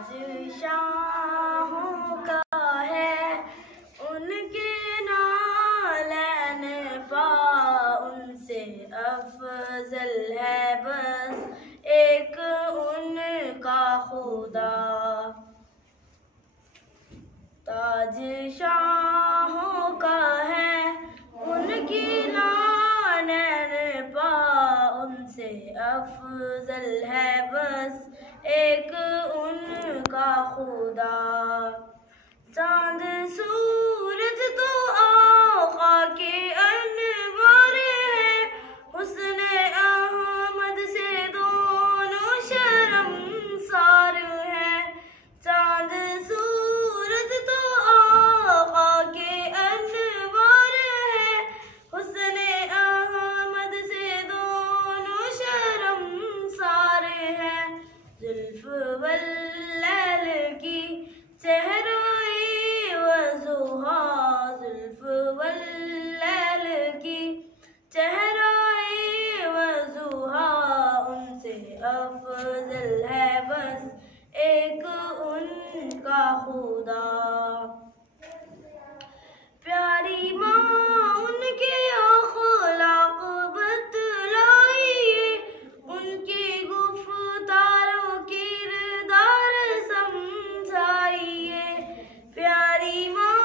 ताज शाहों का है उनके नालैन पा, उनसे अफजल है बस एक उनका खुदा। ताज शाहों का है उनकी नालैन पा, उनसे अफजल है बस एक उनका खुदा। चांद सूरज तो आका के अनवार है, हुस्न अहमद से दोनों शर्मसार है। चांद सूरज तो आका के अनवार है, हुस्न अहमद से दोनों शर्मसार है। जुल्फ वल्लैल की चेहराए वज़ुहा, जुल्फ वल्लैल की चेहराए वज़ुहा, उनसे अफजल है बस एक उनका खुदा। प्यारी माँ उनके अखलाक बतलाइए, उनके गुफ्तारों किरदार समझाइए। प्यारी माँ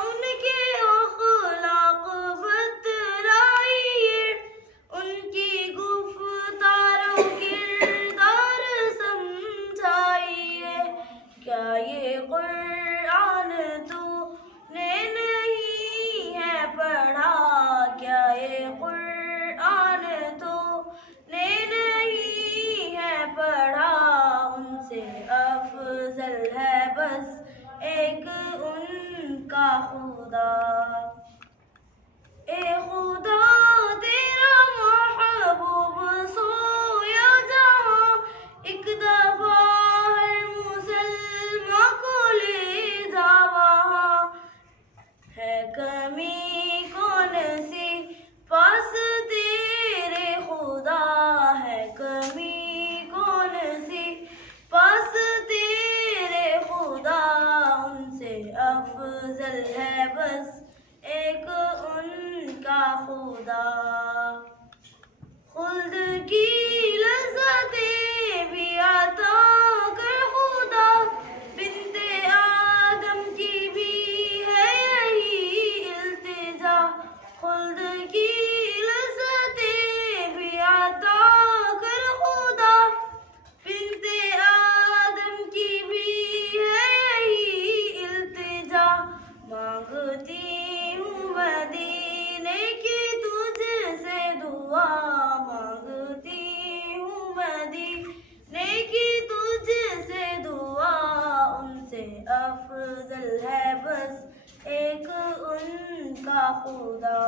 उनके अखलाक बतलाइए, उनकी गुफ्तारों किरदार समझाइए। क्या ये कुरान तूने नहीं है पढ़ा, क्या ये कुरान तूने नहीं है पढ़ा, उनसे अफजल है बस एक उनका खुदा। ए खुदा तेरा महबूब सोया जहाँ, एक दफा हर मुसलमान को ले जा वहाँ। है कमी कौन सी पास तेरे खुदा, है कमी कौन सी पास तेरे खुदा, उनसे अफजल है बस एक उनका खुदा। खुल्द की लज़्ज़तें भी अता कर खुदा, बिन्ते आदम की भी है यही इल्तिजा। खुल्द की लज़्ज़तें भी अता कर खुदा, बिन्ते आदम की भी है यही इल्तिजा। मांगती हूँ मदीने की तुझसे दुआ, मांगती हूँ मदीने की तुझसे दुआ, उनसे अफजल है बस एक उनका खुदा।